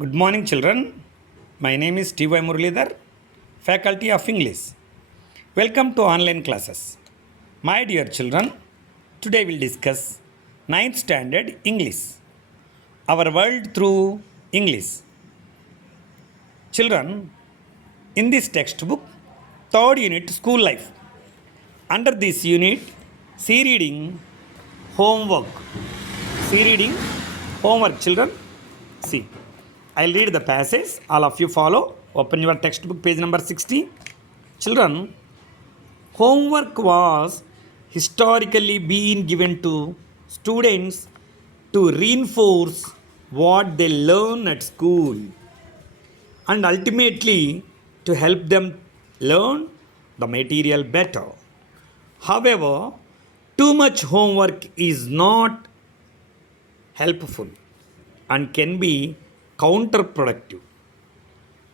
Good morning, children. My name is T.Y. Muralidhar, Faculty of English. Welcome to online classes. My dear children, today we'll discuss ninth standard English. Our world through English. Children, in this textbook, third unit, school life. Under this unit, see reading, homework. See reading, homework, children. See. I'll read the passage. All of you follow. Open your textbook, page number 60. Children, homework was historically being given to students to reinforce what they learn at school and ultimately to help them learn the material better. However, too much homework is not helpful and can be counterproductive.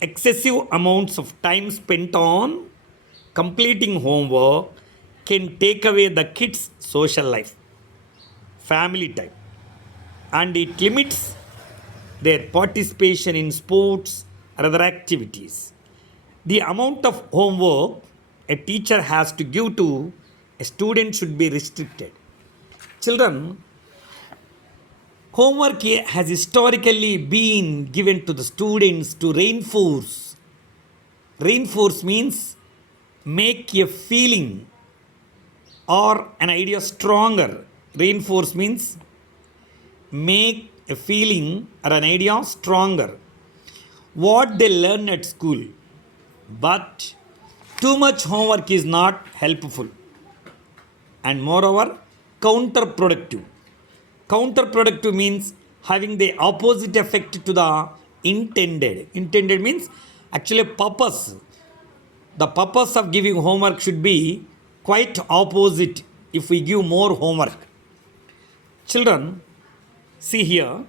Excessive amounts of time spent on completing homework can take away the kids' social life, family time, and it limits their participation in sports or other activities. The amount of homework a teacher has to give to a student should be restricted. Children, homework has historically been given to the students to reinforce. Reinforce means make a feeling or an idea stronger. Reinforce means make a feeling or an idea stronger. What they learn at school. But too much homework is not helpful and moreover counterproductive. Counterproductive means having the opposite effect to the intended. Intended means actually purpose. The purpose of giving homework should be quite opposite if we give more homework. Children, see here,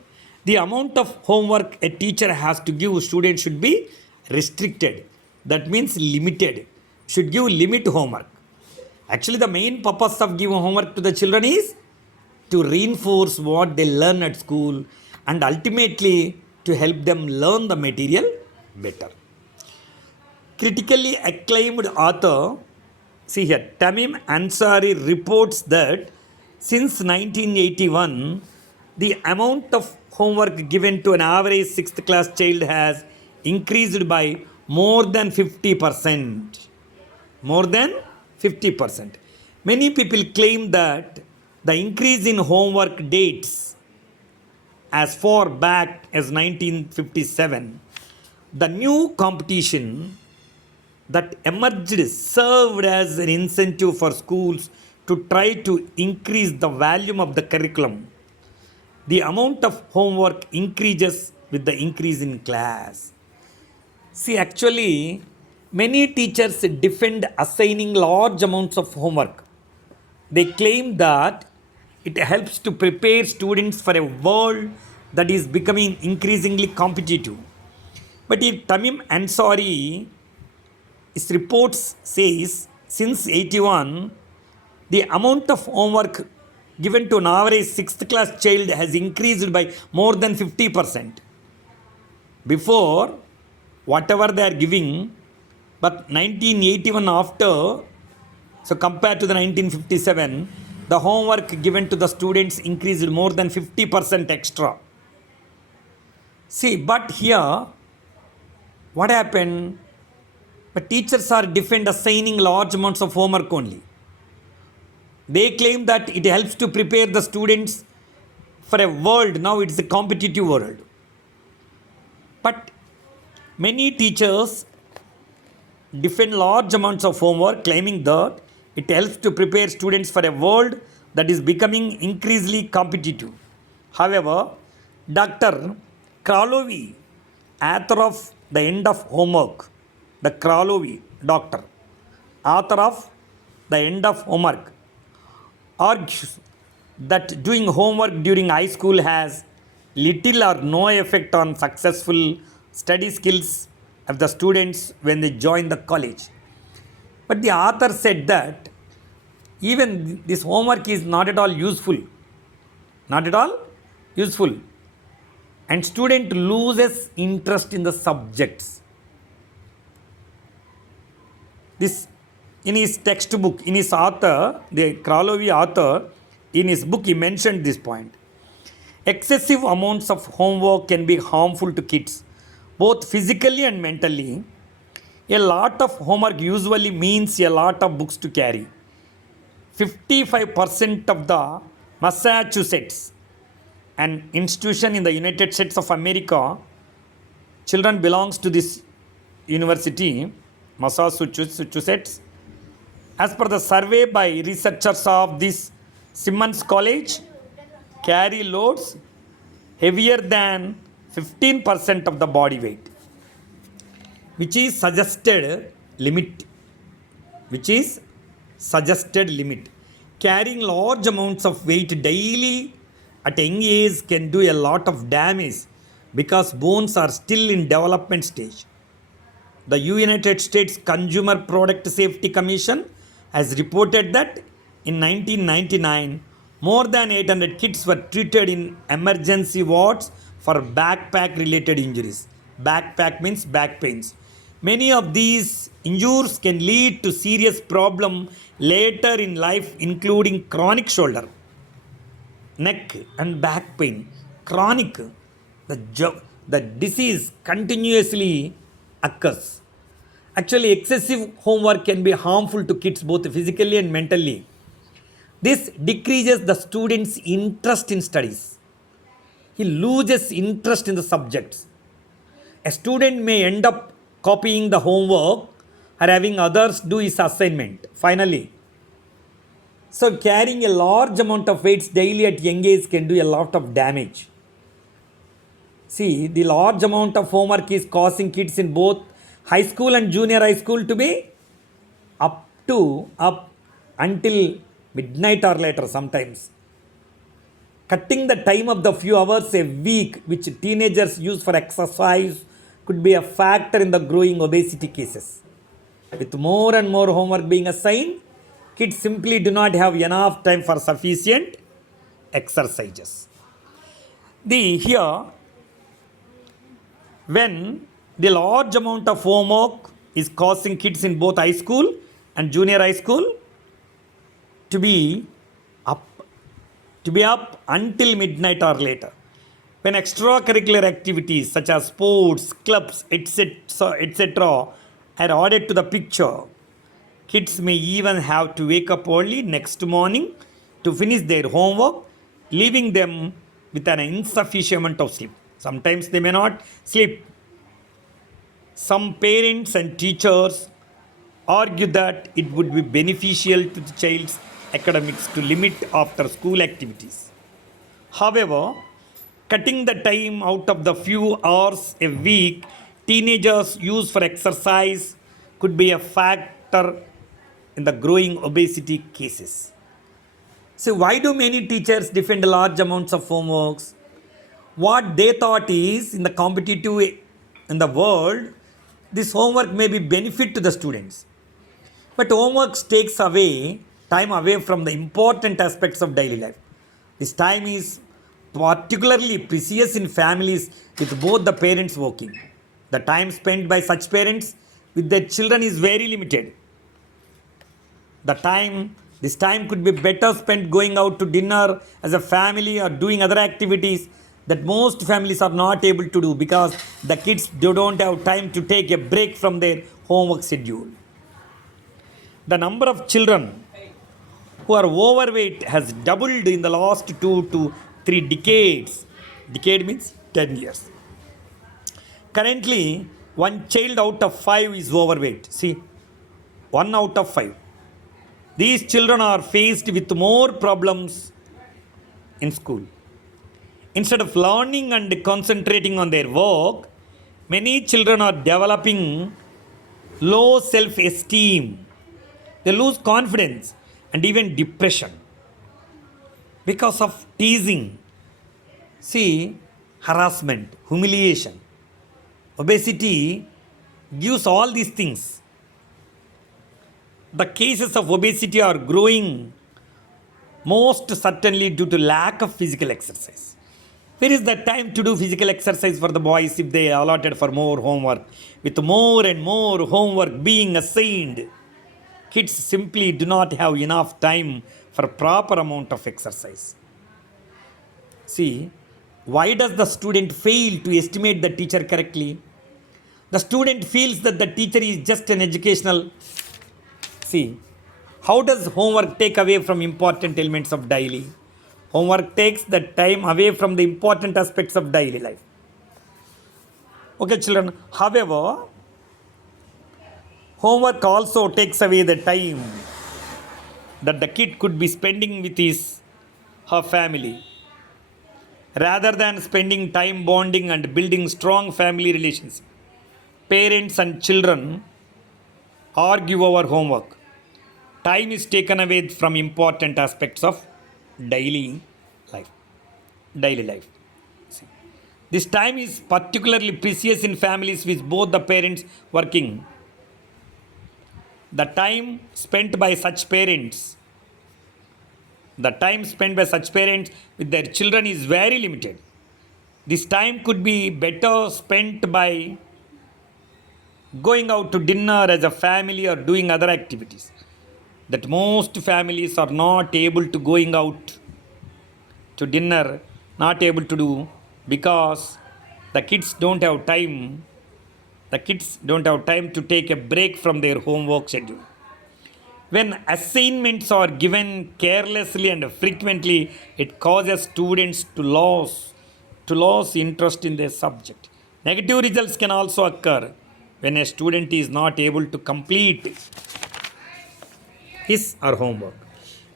the amount of homework a teacher has to give students should be restricted. That means limited. Should give limit homework. Actually, the main purpose of giving homework to the children is to reinforce what they learn at school and ultimately to help them learn the material better. Critically acclaimed author, see here, Tamim Ansari reports that since 1981, the amount of homework given to an average 6th class child has increased by more than 50%. More than 50%. Many people claim that the increase in homework dates as far back as 1957. The new competition that emerged served as an incentive for schools to try to increase the volume of the curriculum. The amount of homework increases with the increase in class. See, actually, many teachers defend assigning large amounts of homework. They claim that it helps to prepare students for a world that is becoming increasingly competitive. But if Tamim Ansari, his reports says since 81, the amount of homework given to an average 6th class child has increased by more than 50%. Before, whatever they are giving, but 1981 after, so compared to the 1957, the homework given to the students increased more than 50% extra. See, but here, what happened? But teachers are defend assigning large amounts of homework only. They claim that it helps to prepare the students for a world, now it's a competitive world. But many teachers defend large amounts of homework, claiming that it helps to prepare students for a world that is becoming increasingly competitive. However, Dr. Kralovi, author of The End of Homework, the Kralovi doctor, author of The End of Homework, argues that doing homework during high school has little or no effect on successful study skills of the students when they join the college. But the author said that even this homework is not at all useful. Not at all useful. and student loses interest in the subjects. This in his textbook, in his author, the Kralovi author, in his book he mentioned this point. Excessive amounts of homework can be harmful to kids, both physically and mentally. A lot of homework usually means a lot of books to carry. 55% of the Massachusetts, an institution in the United States of America, children belongs to this university, Massachusetts. As per the survey by researchers of this Simmons College, carry loads heavier than 15% of the body weight, which is suggested limit. Carrying large amounts of weight daily at young age can do a lot of damage because bones are still in development stage. The United States Consumer Product Safety Commission has reported that in 1999, more than 800 kids were treated in emergency wards for backpack related injuries. Backpack means back pains. Many of these injuries can lead to serious problem later in life, including chronic shoulder, neck and back pain. Chronic, the disease continuously occurs. Actually, excessive homework can be harmful to kids both physically and mentally. This decreases the student's interest in studies. He loses interest in the subjects. A student may end up copying the homework or having others do his assignment. Finally, so carrying a large amount of weights daily at young age can do a lot of damage. See, the large amount of homework is causing kids in both high school and junior high school to be up until midnight or later sometimes. Cutting the time of the few hours a week which teenagers use for exercise could be a factor in the growing obesity cases. With more and more homework being assigned, kids simply do not have enough time for sufficient exercises. Here, when the large amount of homework is causing kids in both high school and junior high school to be up until midnight or later. When extracurricular activities such as sports, clubs, etc. are added to the picture, kids may even have to wake up early next morning to finish their homework, leaving them with an insufficient amount of sleep. Sometimes they may not sleep. Some parents and teachers argue that it would be beneficial to the child's academics to limit after school activities. However, cutting the time out of the few hours a week teenagers use for exercise could be a factor in the growing obesity cases. So why do many teachers defend large amounts of homeworks? What they thought is in the competitive in the world, this homework may be benefit to the students. But homework takes time away from the important aspects of daily life. This time is particularly precious in families with both the parents working. The time spent by such parents with their children is very limited. This time could be better spent going out to dinner as a family or doing other activities that most families are not able to do because the kids don't have time to take a break from their homework schedule. The number of children who are overweight has doubled in the last 2 to 3 decades. Decade means 10 years. Currently, one child out of 5 is overweight. See, 1 out of 5. These children are faced with more problems in school. Instead of learning and concentrating on their work, many children are developing low self-esteem. They lose confidence and even depression because of teasing. See, harassment, humiliation, obesity gives all these things. The cases of obesity are growing most certainly due to lack of physical exercise. Where is the time to do physical exercise for the boys if they allotted for more homework? With more and more homework being assigned, kids simply do not have enough time for proper amount of exercise. See, why does the student fail to estimate the teacher correctly? The student feels that the teacher is just an educational. See, how does homework take away from important elements of daily? Homework takes the time away from the important aspects of daily life. Okay, children. However, homework also takes away the time that the kid could be spending with her family. Rather than spending time bonding and building strong family relations, parents and children argue over homework. Time is taken away from important aspects of daily life. Daily life. See. This time is particularly precious in families with both the parents working. The time spent by such parents with their children is very limited. This time could be better spent by going out to dinner as a family or doing other activities that most families are not able to going out to dinner, not able to do because the kids don't have time. The kids don't have time to take a break from their homework schedule. When assignments are given carelessly and frequently, it causes students to lose interest in their subject. Negative results can also occur when a student is not able to complete his or homework.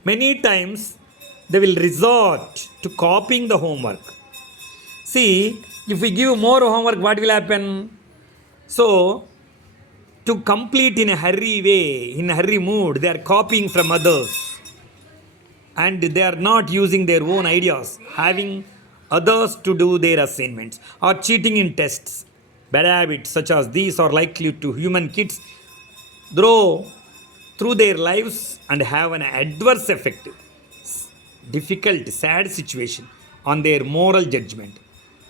Many times they will resort to copying the homework. See, if we give more homework, what will happen? So, to complete in a hurry way, in a hurry mood, they are copying from others. And they are not using their own ideas, having others to do their assignments, or cheating in tests. Bad habits such as these are likely to human kids grow through their lives and have an adverse effect, difficult, sad situation on their moral judgment.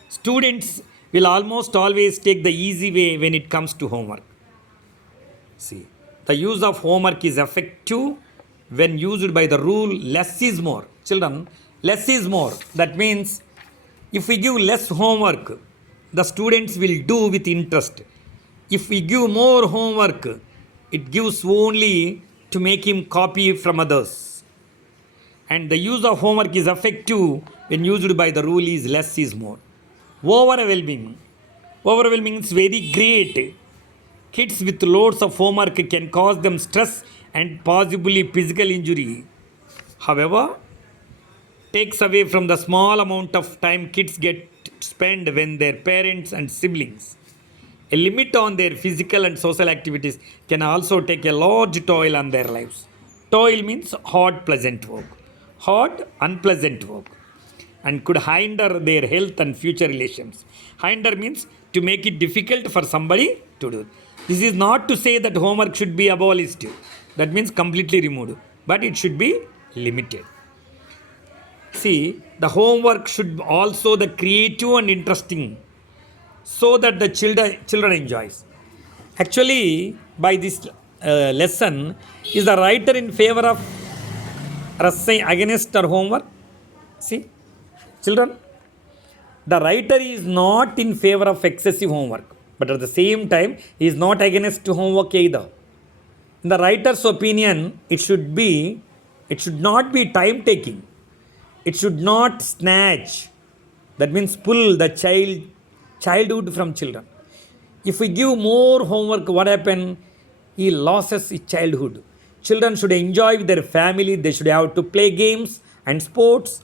Students will almost always take the easy way when it comes to homework. See, the use of homework is effective when used by the rule less is more. Children, less is more. That means if we give less homework, the students will do with interest. If we give more homework, it gives only to make him copy from others. And the use of homework is effective when used by the rule is less is more. Overwhelming. Overwhelming is very great. Kids with loads of homework can cause them stress and possibly physical injury. However, takes away from the small amount of time kids get spent when their parents and siblings. A limit on their physical and social activities can also take a large toll on their lives. Toil means hard, pleasant work. Hard, unpleasant work. And could hinder their health and future relations. Hinder means to make it difficult for somebody to do. This is not to say that homework should be abolished. That means completely removed. But it should be limited. See, the homework should also be creative and interesting so that the children enjoys. Actually, by this lesson, is the writer in favor of against our homework? See, children, the writer is not in favor of excessive homework, but at the same time, he is not against homework either. In the writer's opinion, it should not be time taking. It should not snatch. That means pull the childhood from children. If we give more homework, what happens? He loses his childhood. Children should enjoy with their family. They should have to play games and sports.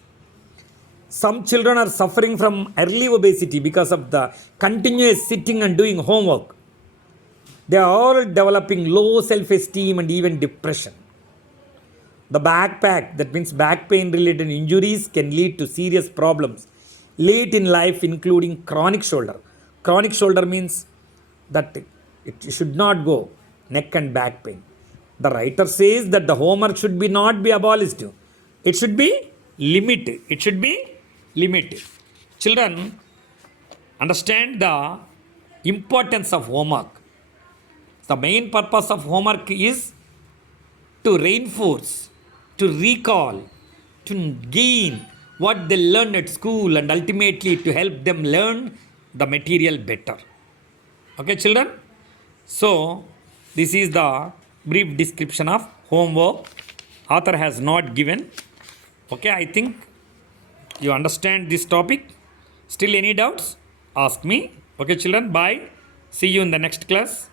Some children are suffering from early obesity because of the continuous sitting and doing homework. They are all developing low self-esteem and even depression. The backpack, that means back pain related injuries, can lead to serious problems late in life, including chronic shoulder. Chronic shoulder means that it should not go, neck and back pain. The writer says that the homework should not be abolished. It should be limited. It should be limited. children, understand the importance of homework. The main purpose of homework is to reinforce, to recall, to gain what they learn at school, and ultimately to help them learn the material better. Okay, children? So, this is the brief description of homework. Author has not given. Okay, I think you understand this topic. Still any doubts? Ask me. Okay, children, bye. See you in the next class.